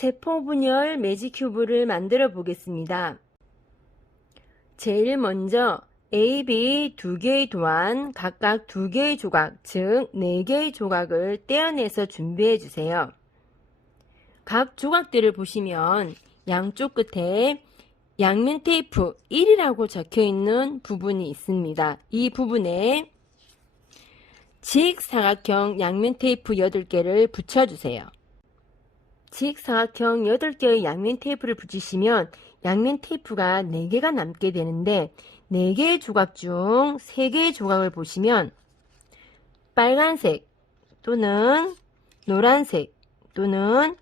세포 분열 매직 큐브를 만들어 보겠습니다. 제일 먼저 A, B 두 개의 도안, 각각 두 개의 조각, 즉 4개의 조각을 떼어내서 준비해 주세요. 각 조각들을 보시면 양쪽 끝에 양면 테이프 1이라고 적혀 있는 부분이 있습니다. 이 부분에 직사각형 양면 테이프 8개를 붙여주세요. 직사각형 8개의 양면 테이프를 붙이시면 양면 테이프가 4개가 남게 되는데 4개의 조각 중 3개의 조각을 보시면 빨간색 또는 노란색 또는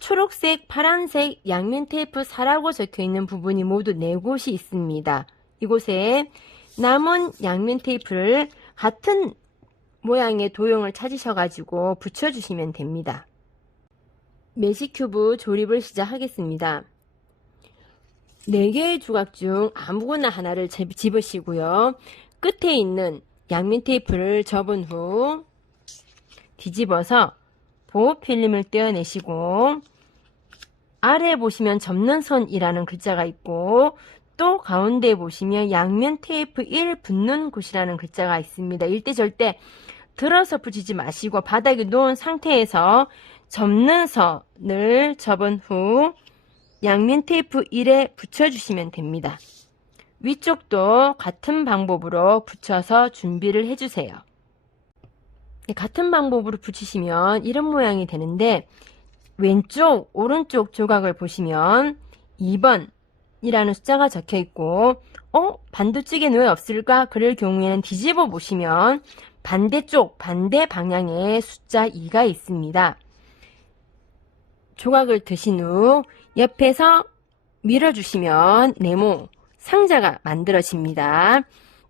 초록색, 파란색 양면 테이프 4라고 적혀 있는 부분이 모두 4곳이 있습니다. 이곳에 남은 양면 테이프를 같은 모양의 도형을 찾으셔가지고 붙여주시면 됩니다. 매직 큐브 조립을 시작하겠습니다. 4개의 조각 중 아무거나 하나를 집으시고요. 끝에 있는 양면 테이프를 접은 후 뒤집어서 보호 필름을 떼어내시고 아래에 보시면 접는 선이라는 글자가 있고 또 가운데에 보시면 양면 테이프 1 붙는 곳이라는 글자가 있습니다. 이때 절대 들어서 붙이지 마시고 바닥에 놓은 상태에서 접는 선을 접은 후 양면 테이프 1에 붙여주시면 됩니다. 위쪽도 같은 방법으로 붙여서 준비를 해주세요. 같은 방법으로 붙이시면 이런 모양이 되는데 왼쪽, 오른쪽 조각을 보시면 2번이라는 숫자가 적혀 있고 반대쪽에는 왜 없을까? 그럴 경우에는 뒤집어 보시면 반대쪽, 반대 방향에 숫자 2가 있습니다. 조각을 드신 후 옆에서 밀어주시면 네모 상자가 만들어집니다.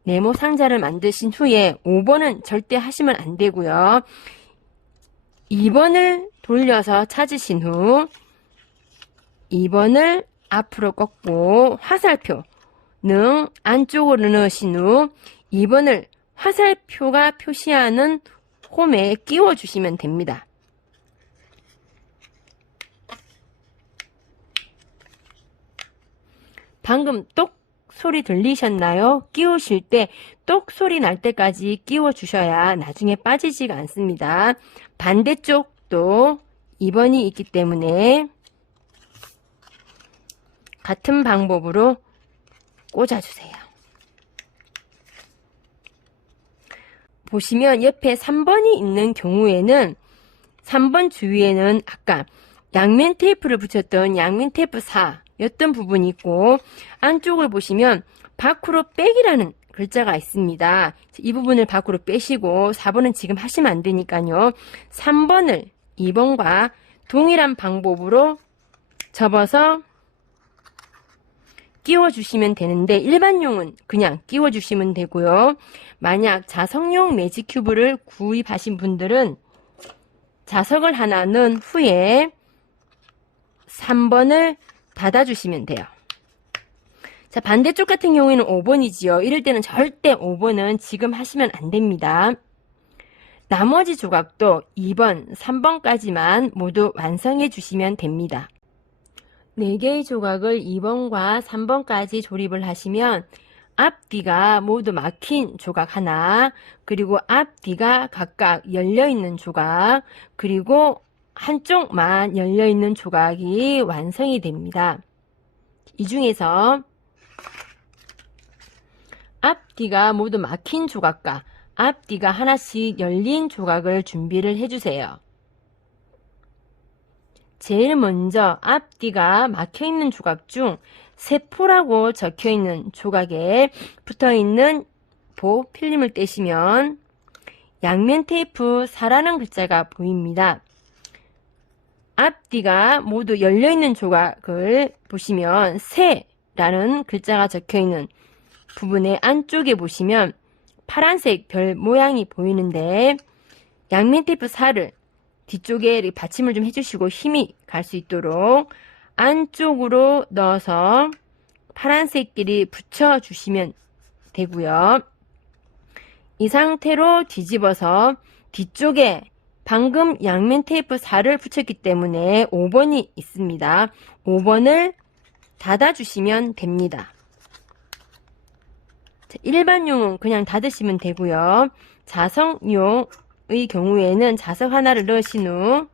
네모 상자를 만드신 후에 5번은 절대 하시면 안 되고요. 2번을 돌려서 찾으신 후 2번을 앞으로 꺾고 화살표는 안쪽으로 넣으신 후 2번을 화살표가 표시하는 홈에 끼워 주시면 됩니다. 방금 똑 소리 들리셨나요? 끼우실 때 똑 소리 날 때까지 끼워 주셔야 나중에 빠지지가 않습니다. 반대쪽도 2번이 있기 때문에 같은 방법으로 꽂아주세요. 보시면 옆에 3번이 있는 경우에는 3번 주위에는 아까 양면 테이프를 붙였던 양면 테이프 4였던 부분이 있고 안쪽을 보시면 밖으로 빼기라는 글자가 있습니다. 이 부분을 밖으로 빼시고 4번은 지금 하시면 안 되니까요. 3번을 2번과 동일한 방법으로 접어서 끼워주시면 되는데 일반용은 그냥 끼워주시면 되고요. 만약 자석용 매직 큐브를 구입하신 분들은 자석을 하나 넣은 후에 3번을 닫아주시면 돼요. 자, 반대쪽 같은 경우에는 5번이지요. 이럴 때는 절대 5번은 지금 하시면 안 됩니다. 나머지 조각도 2번, 3번까지만 모두 완성해 주시면 됩니다. 4개의 조각을 2번과 3번까지 조립을 하시면 앞뒤가 모두 막힌 조각 하나, 그리고 앞뒤가 각각 열려있는 조각, 그리고 한쪽만 열려있는 조각이 완성이 됩니다. 이 중에서 앞뒤가 모두 막힌 조각과 앞뒤가 하나씩 열린 조각을 준비를 해주세요. 제일 먼저 앞뒤가 막혀있는 조각 중 세포라고 적혀있는 조각에 붙어있는 보호 필름을 떼시면 양면 테이프 4라는 글자가 보입니다. 앞뒤가 모두 열려있는 조각을 보시면 세라는 글자가 적혀있는 부분의 안쪽에 보시면 파란색 별 모양이 보이는데 양면 테이프 4를 뒤쪽에 받침을 좀 해주시고 힘이 갈 수 있도록 안쪽으로 넣어서 파란색끼리 붙여주시면 되고요. 이 상태로 뒤집어서 뒤쪽에 방금 양면 테이프 4를 붙였기 때문에 5번이 있습니다. 5번을 닫아주시면 됩니다. 일반용은 그냥 닫으시면 되고요. 자석용의 경우에는 자석 하나를 넣으신 후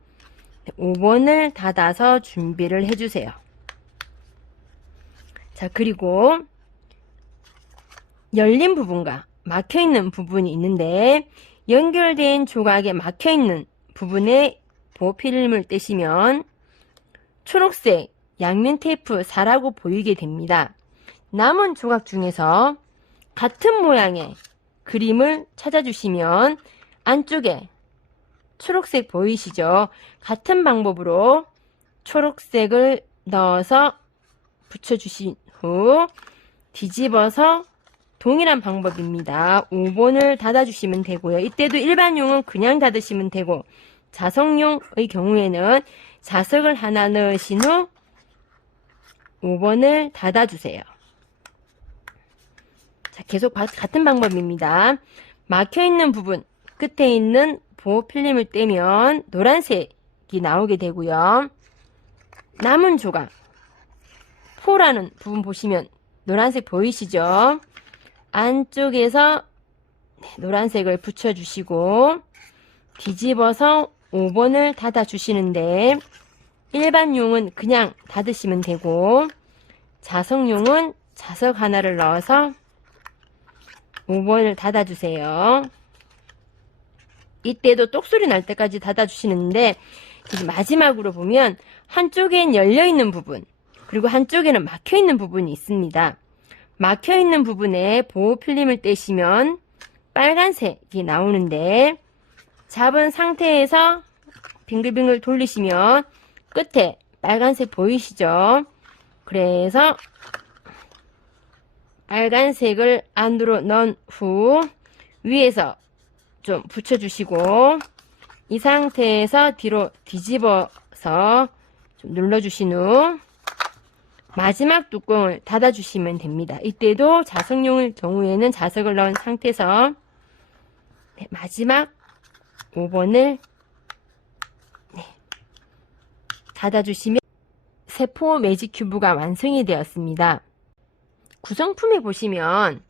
5번을 닫아서 준비를 해주세요. 자, 그리고 열린 부분과 막혀있는 부분이 있는데 연결된 조각에 막혀있는 부분에 보호필름을 떼시면 초록색 양면 테이프 4라고 보이게 됩니다. 남은 조각 중에서 같은 모양의 그림을 찾아주시면 안쪽에 초록색 보이시죠? 같은 방법으로 초록색을 넣어서 붙여주신 후 뒤집어서 동일한 방법입니다. 5번을 닫아주시면 되고요. 이때도 일반용은 그냥 닫으시면 되고 자석용의 경우에는 자석을 하나 넣으신 후 5번을 닫아주세요. 자, 계속 같은 방법입니다. 막혀있는 부분 끝에 있는 보호필름을 떼면 노란색이 나오게 되고요. 남은 조각 포라는 부분 보시면 노란색 보이시죠? 안쪽에서 노란색을 붙여주시고 뒤집어서 5번을 닫아주시는데 일반용은 그냥 닫으시면 되고 자석용은 자석 하나를 넣어서 5번을 닫아주세요. 이때도 똑소리 날 때까지 닫아주시는데 마지막으로 보면 한쪽엔 열려있는 부분 그리고 한쪽에는 막혀있는 부분이 있습니다. 막혀있는 부분에 보호필름을 떼시면 빨간색이 나오는데 잡은 상태에서 빙글빙글 돌리시면 끝에 빨간색 보이시죠? 그래서 빨간색을 안으로 넣은 후 위에서 좀 붙여주시고 이 상태에서 뒤로 뒤집어서 좀 눌러주신 후 마지막 뚜껑을 닫아주시면 됩니다. 이때도 자석용의 경우에는 자석을 넣은 상태에서 마지막 5번을 닫아주시면 세포 매직 큐브가 완성이 되었습니다. 구성품에 보시면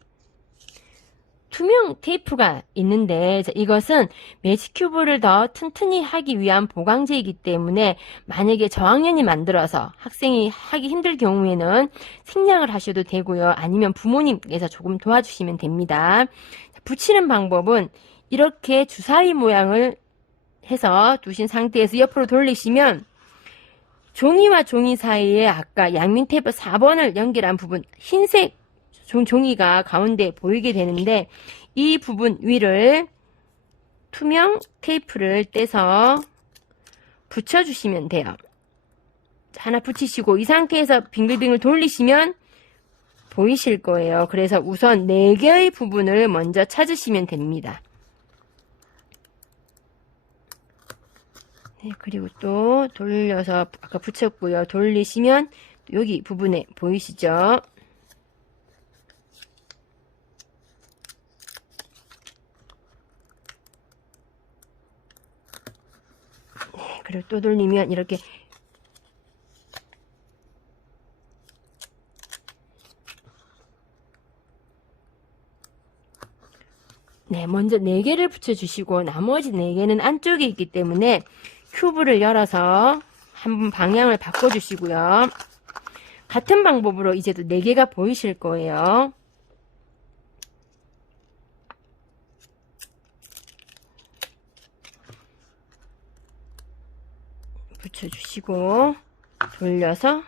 투명 테이프가 있는데 이것은 매직 큐브를 더 튼튼히 하기 위한 보강제이기 때문에 만약에 저학년이 만들어서 학생이 하기 힘들 경우에는 생략을 하셔도 되고요. 아니면 부모님께서 조금 도와주시면 됩니다. 붙이는 방법은 이렇게 주사위 모양을 해서 두신 상태에서 옆으로 돌리시면 종이와 종이 사이에 아까 양면 테이프 4번을 연결한 부분 흰색 종이가 가운데 보이게 되는데 이 부분 위를 투명 테이프를 떼서 붙여주시면 돼요. 하나 붙이시고 이 상태에서 빙글빙글 돌리시면 보이실 거예요. 그래서 우선 4개의 부분을 먼저 찾으시면 됩니다. 네, 그리고 또 돌려서 아까 붙였고요. 돌리시면 여기 부분에 보이시죠? 네, 그리고 또 돌리면 이렇게 네, 먼저 4개를 붙여주시고 나머지 4개는 안쪽에 있기 때문에 큐브를 열어서 한번 방향을 바꿔주시고요. 같은 방법으로 이제도 4개가 보이실 거예요. 붙여주시고 돌려서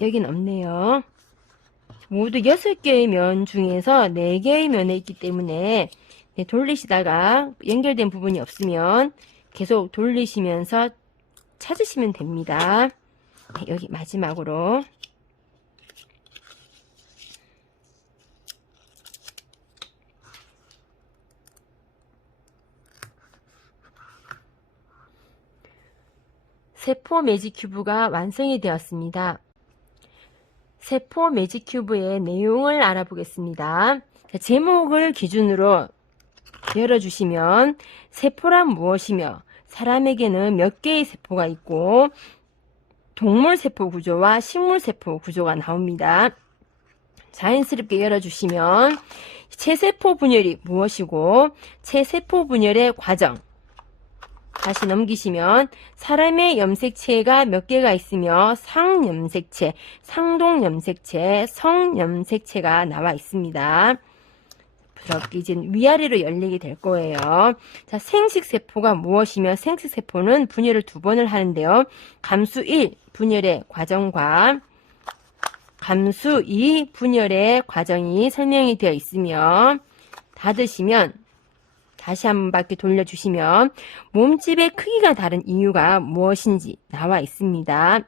여긴 없네요. 모두 6개의 면 중에서 4개의 면에 있기 때문에 돌리시다가 연결된 부분이 없으면 계속 돌리시면서 찾으시면 됩니다. 여기 마지막으로 세포 매직 큐브가 완성이 되었습니다. 세포 매직 큐브의 내용을 알아보겠습니다. 자, 제목을 기준으로 열어주시면 세포란 무엇이며 사람에게는 몇 개의 세포가 있고 동물 세포 구조와 식물 세포 구조가 나옵니다. 자연스럽게 열어주시면 체세포 분열이 무엇이고 체세포 분열의 과정 다시 넘기시면 사람의 염색체가 몇 개가 있으며 상염색체, 상동염색체, 성염색체가 나와 있습니다. 이렇게 이제 위아래로 열리게 될 거예요. 자, 생식세포가 무엇이며 생식세포는 분열을 2번을 하는데요. 감수 1 분열의 과정과 감수 2 분열의 과정이 설명이 되어 있으며 닫으시면 다시 한 바퀴 돌려주시면 몸집의 크기가 다른 이유가 무엇인지 나와 있습니다.